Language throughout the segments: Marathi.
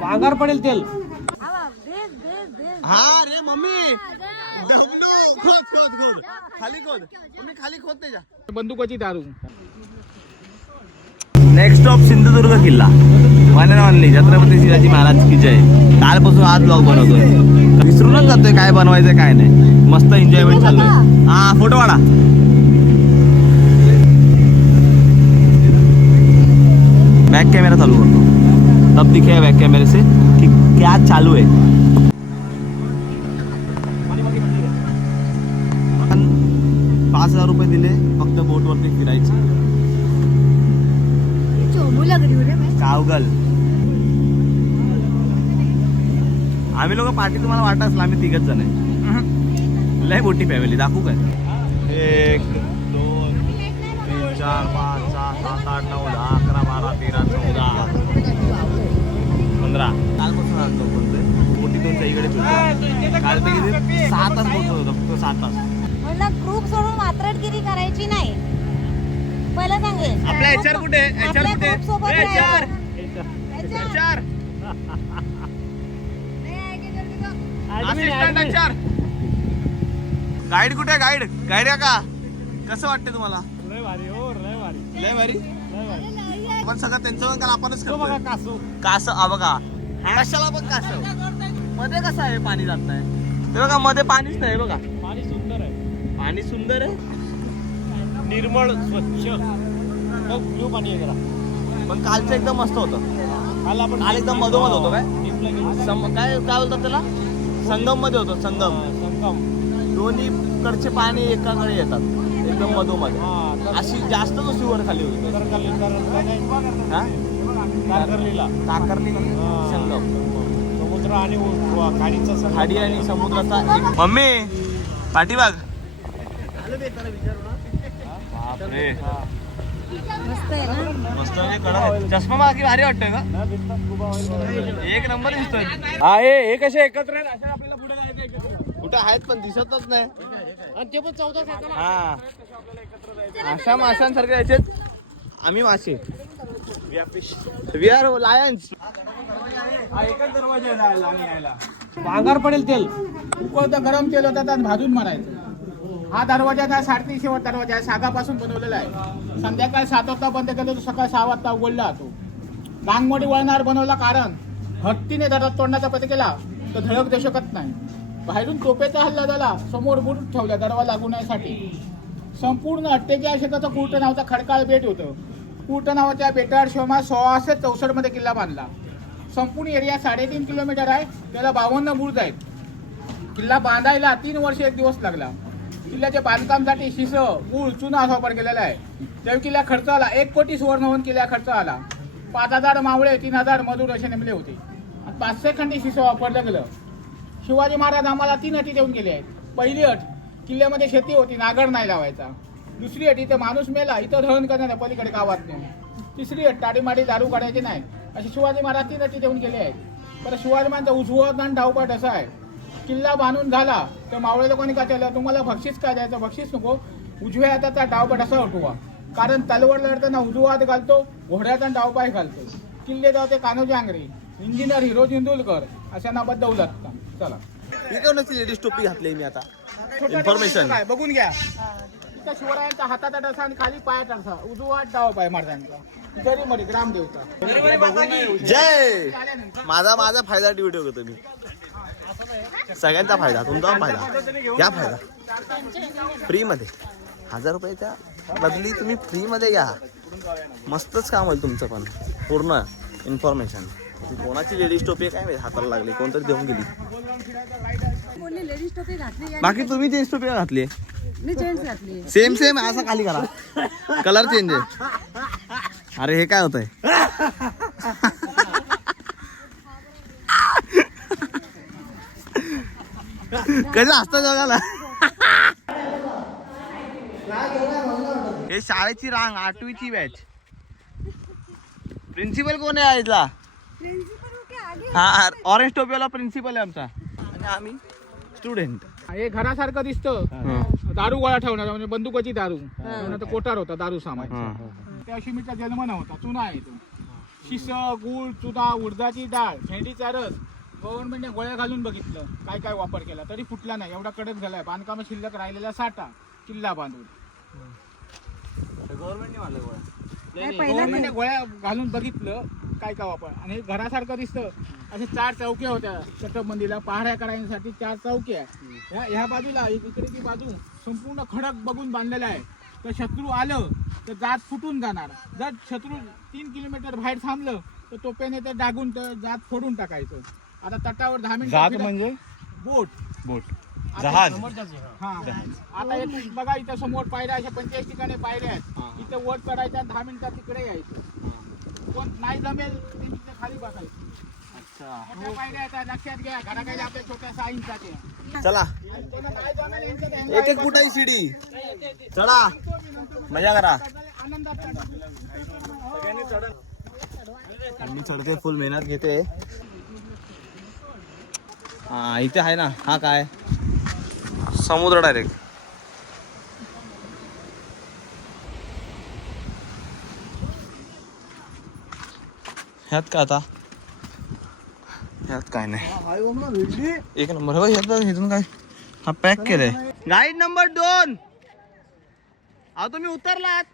भांगार पडेल तेल. हा रे मम्मी खाली खोद तुम्ही खाली खोद त्याच्या बंदुकाची दारू. नेक्स्ट स्टॉप सिंधुदुर्ग किल्ला. One and only Chhatrapati Shivaji Maharaj की जय. कालपासून आज ब्लॉग बनवतोय. विसरूनच जातोय काय बनवायचं काय नाही. मस्त एन्जॉयमेंट चालू आहे. हा फोटो काढा. बैक कैमरा चालू करतो तब दिखे बैक कैमरे से कि क्या चालू है. 5,000 रुपये दिले फक्त बोट वरती फिरायचे. कावगल आम्ही लोक पार्टी तुम्हाला वाटत असला आम्ही 3 जण आहे. लय मोठी फॅमिली. दाखवू काय 1 2 3 4 5 6 7 8 9 10 11 12 13 14 15. कालपासून आणतो बोलतोय मोठी तुमच्या इकडे काल ते 7 तास बोलतो होतो फक्त 7 तास. ग्रुप सोडून मात्रटगिरी करायची नाही. पहिला सांगे आपला एचआर कुठे एचआर कुठे HR HR assistant HR guide कुठे गाईड गाईड का कसं वाटतं तुम्हाला. लय भारी हो लय भारी लय भारी. लय भारी. आपण सगळं त्यांचं काल आपणच तो बघा करतो. कासू. कास बघा कशाला पण कास मध्ये कसं आहे पाणी जात नाही ते बघा मध्ये पाणीच नाही बघा. पाणी सुंदर आहे. पाणी सुंदर आहे निर्मळ स्वच्छ ब्ल्यू पाणी आहे जरा. पण कालचं एकदम मस्त होतं. काल आपण काल एकदम मधोमध होतो काय ट्रिपला गेलो. काय काय बोलतात त्याला संगम मध्ये होतो. संगम संगम. दोन्ही कडचे पाणी एकाकडे येतात एकदम मधोमध. हा अशी जास्त नुसती वर खाली होती. हा तारकर्लीला ताकर्ली संगम समुद्र आणि खाडीचा संगम. खाडी आणि समुद्राचा. मम्मी पाठीबाग बापरे मस्त आहे ना. मस्त म्हणजे कडक. चष्मा बाकी भारी वाटतोय का. एक नंबर दिसतोय. हा हे कसे एकत्र आहेत अशा आपल्याला पुढे जायचं एकत्र. कुठे आहेत पण दिसतच नाही. आणि ते पण 14 सारखं हा अशा माशांसारखे यायचे आम्ही मासे. We are lions. हा एकच दरवाजा आहे जायला आणि यायला. भांगार पडेल तेल. उकळतं गरम तेल होतं त्यात भाजून मारायचं. हा दरवाजा काय 3.5 शेवट दरवाजा आहे. सागापासून बनवलेला आहे. संध्याकाळी 7 वाजता बंद केलं तर सकाळी 6 वाजता उघडला जातो. रांगमोडी वळणार बनवला कारण हत्तीने दरात तोडण्याचा प्रयत्न केला तर धडक देऊ शकत नाही. बाहेरून तोफेचा हल्ला झाला. समोर बूट ठेवला दरवाजा लागू नयेसाठी. संपूर्ण 48 शेताचं कुर्ट नावाचा खडकाळ बेट होतं. कुर्ट नावाच्या बेटावर शोमा 1664 मध्ये किल्ला बांधला. संपूर्ण एरिया 3.5 किलोमीटर आहे. त्याला 52 बुर्ज आहेत. किल्ला बांधायला 3 वर्ष 1 दिवस लागला. किल्ल्याच्या बांधकामासाठी शिस गुळ चुना वापर केलेला आहे. त्या किल्ला खर्च आला 1 कोटी सुवर्णवन किल्ला खर्च आला. 5,000 मावळे 3,000 मजूर असे नेमले होते. 500 खंडी शिस वापरलं गेलं. शिवाजी महाराज आम्हाला 3 अटी देऊन गेले आहेत. पहिली अट किल्ल्यामध्ये शेती होती नागर नाही लावायचा. दुसरी अट इथं माणूस मेला इथं दहन करणार पलीकडे गावात नाही. तिसरी अट टाडीमाडी दारू काढायची नाही. असे शिवाजी महाराज 3 अटी देऊन गेले आहेत. पण शिवाजी महाराजांचा उजवत आणि डावपाट असा आहे. किल्ला बांधून झाला तर मावळे लोकांनी काय केलं तुम्हाला बक्षीस काय द्यायचं. बक्षीस नको उजव्या हाताचा डावपाट असा उठवा. कारण तलवार लढताना उजवा हात घालतो घोड्याचा डावपाय घालतो. किल्ले जाते कान्होजी आंग्रे इंजिनियर हिरोज इंदुलकर अशा नावात दौलत. चला कोणाची लेडीज टोपी घातली मी आता इन्फॉर्मेशन काय बघून घ्या. इथं शिवरायांचा हाताचा टसा आणि खाली पायाचा टसा उजवा डाव पाय महाराजांचा. जरी मध्ये ग्रामदेवता. जय माझा फायदा व्हिडिओ घेतो मी. सगळ्यांचा फायदा तुमचा फायदा या फायदा फ्री मध्ये 1000 रुपयाच्या बदली तुम्ही फ्री मध्ये घ्या. मस्तच काम होईल तुमचं पण पूर्ण इन्फॉर्मेशन. कोणाची लेडीज टोपी काय माहिती हाताला लागली कोणतरी देऊन गेली. लेडीज टोपी घातली बाकी तुम्ही जेंट्स टोपी घातली मी जेंट्स घातली. सेम असं खाली करा कलर चेंज आहे. अरे हे काय होतंय. कधी असतं जगाला. हे शाळेची रांग 8वीची बॅच. प्रिन्सिपल कोण आहे इथला. हा ऑरेंज टोपीवाला प्रिन्सिपल आहे आमचा आणि आम्ही स्टुडंट. हे घरासारखं दिसतं. दारू गोळा ठेवणार म्हणजे बंदुकाची दारू. कोटार होता दारू सामान. त्या अशिमीचा जन्म नव्हता, चुना आहे तो. शिस, गूळ, चुना, उडदाची डाळ, भेंडीचा रस. गव्हर्नमेंटने गोळ्या घालून बघितलं काय काय वापर केला तरी फुटला नाही. एवढा कडक झालाय. बांधकाम शिल्लक राहिलेला साठा किल्ला बांधून. गव्हर्नमेंटने गोळ्या घालून बघितलं काय काय वापर. आणि घरासारखं दिसतं. असे 4 चौक्या होत्या चटकबंदीला पहाड्या करायसाठी. 4 चौक्या ह्या बाजूला इकडे ती बाजू संपूर्ण खडक बघून बांधलेला आहे. तर शत्रू आलं तर जात फुटून जाणार. जर शत्रू 3 किलोमीटर बाहेर थांबलं तर तोप्याने ते डागून तर जात फोडून टाकायचं. आता तटावर 10 मिनिटं म्हणजे बोट जहाज. हा आता एक बघा इथं समोर पायऱ्या अशा 45 ठिकाणी पायऱ्या आहेत. इथं वट करायच्या 10 मिनिटात तिकडे यायचं. कोण नाही जमेल ते तिथे खाली बसायचं. मोठ्या पायऱ्या आहेत लक्षात घ्या. घराकडे आपल्या छोट्या 6 इंचाचे. चला कोणाला नाही जमेल यांचं त्यांना एक फुट आहे सीडी. चला मजा करा. आनंदात मी चढते फुल मेहनत घेते. हा इथे आहे ना. हा काय समुद्र डायरेक्ट. ह्यात काय आता ह्यात काय नाही. एक नंबर हो ह्यात इथून काय हा पॅक केलंय. Guide number 2. अहो तुम्ही उतरलात.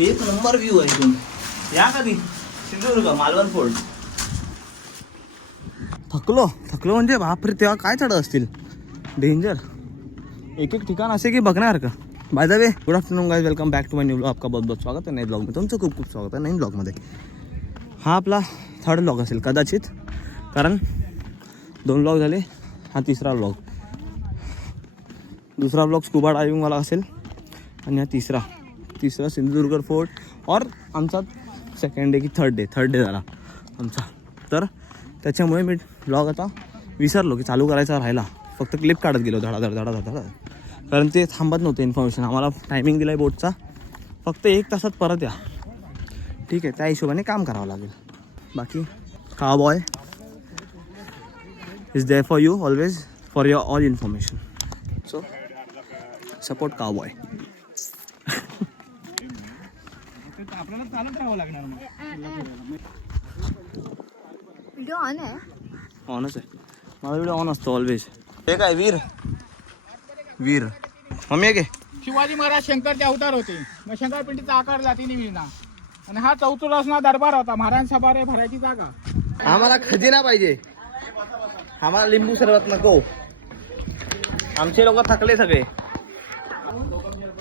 एक नंबर व्ह्यू आहे इथून. या कधी सिंधुदुर्ग मालवण फोर्ट. थकलो म्हणजे बापरे तेव्हा काय चढ असतील डेंजर. एक ठिकाण असे की बघण्यासारखं. By the way good afternoon guys, welcome back to my new blog. आपका बहुत बहुत स्वागत है नए ब्लॉग में. तुमचं खूप खूप स्वागत आहे नवीन ब्लॉगमध्ये. हा आपला 3rd ब्लॉग असेल कदाचित, कारण 2 ब्लॉग झाले. हा 3रा ब्लॉग. 2रा ब्लॉग स्कुबा डायव्हिंगवाला असेल आणि हा तिसरा सिंधुदुर्ग फोर्ट. और आमचा 2nd डे की 3rd डे झाला आमचा. तर त्याच्यामुळे मी ब्लॉग आता विसरलो की चालू करायचा राहिला. फक्त क्लिप काढत गेलो धडाधड. कारण ते थांबत नव्हते. इन्फॉर्मेशन आम्हाला टायमिंग दिला आहे बोटचा. फक्त 1 तासात परत या. ठीक आहे, त्या हिशोबाने काम करावं लागेल. बाकी Cowboy is there for you always, for your all information. So support Cowboy. आपल्याला चालत राहावं लागणार. व्हिडिओ ऑन आहे. ऑनच आहे माझा व्हिडिओ. ऑन असतो ऑलवेज. हे काय वीर मम्मी आहे. शिवाजी महाराज शंकरचे अवतार होते. मग शंकरपिंडीचा आकार लातीने मिळणार. आणि हा चौथुरासना दरबार होता. महाराज सभा रे भरायची जागा. आम्हाला खजिना पाहिजे. आम्हाला लिंबू सरबत नको. आमचे लोक थकले सगळे.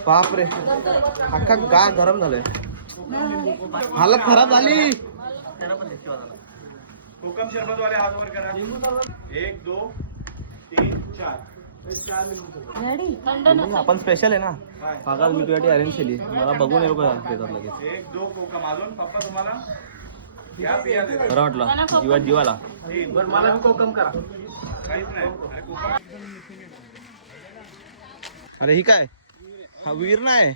बापरे अख्खा गा गरम झालंय. हालत खराब झाली. कोकम शरबत वाले हात वर करा. 1 2 3 4 आपण स्पेशल आहे ना. मागास मी तुझ्यासाठी अरेंज केली. मला बघून लोक देतात लगेच. 1 2 कोकम अजून पप्पा तुम्हाला बरं वाटलं जीवाला. मला कोकम करा. काहीच नाही. अरे ही काय हा वीर नाही.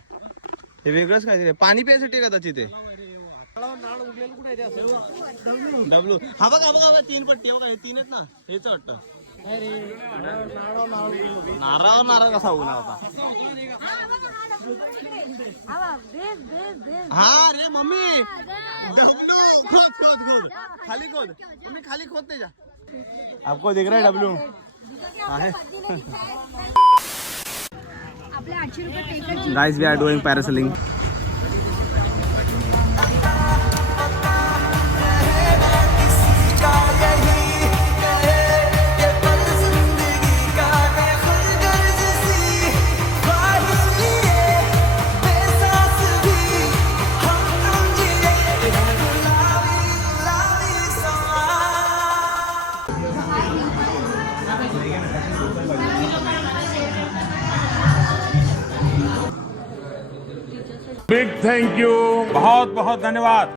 हे वेगळंच काय पाणी प्यायसाठी कदाचित ते डब्ल्यू. हा बघा 3 पट्टी बघा. हे 3 आहेत ना. हेच वाटतं नारळ कसा उगला होता. हा रे मम्मी खोद खाली खोद. मम्मी खाली खोद त्याच्या. आपको देख रहा है डब्ल्यू आहे. Guys we are doing parasailing. Big thank you. बहुत बहुत धन्यवाद.